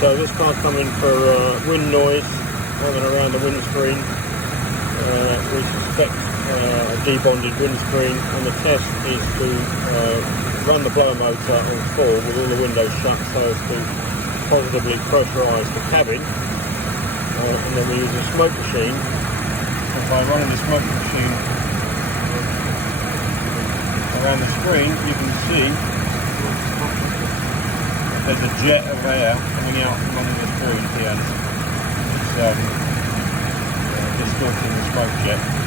So this car coming for wind noise on and around the windscreen. We suspect a debonded windscreen, and the test is to run the blower motor on full with all the windows shut so as to positively pressurise the cabin, and then we use a smoke machine. And by running the smoke machine around the screen, you can see there's a jet of air coming out from under the screen here. It's distorting the smoke jet.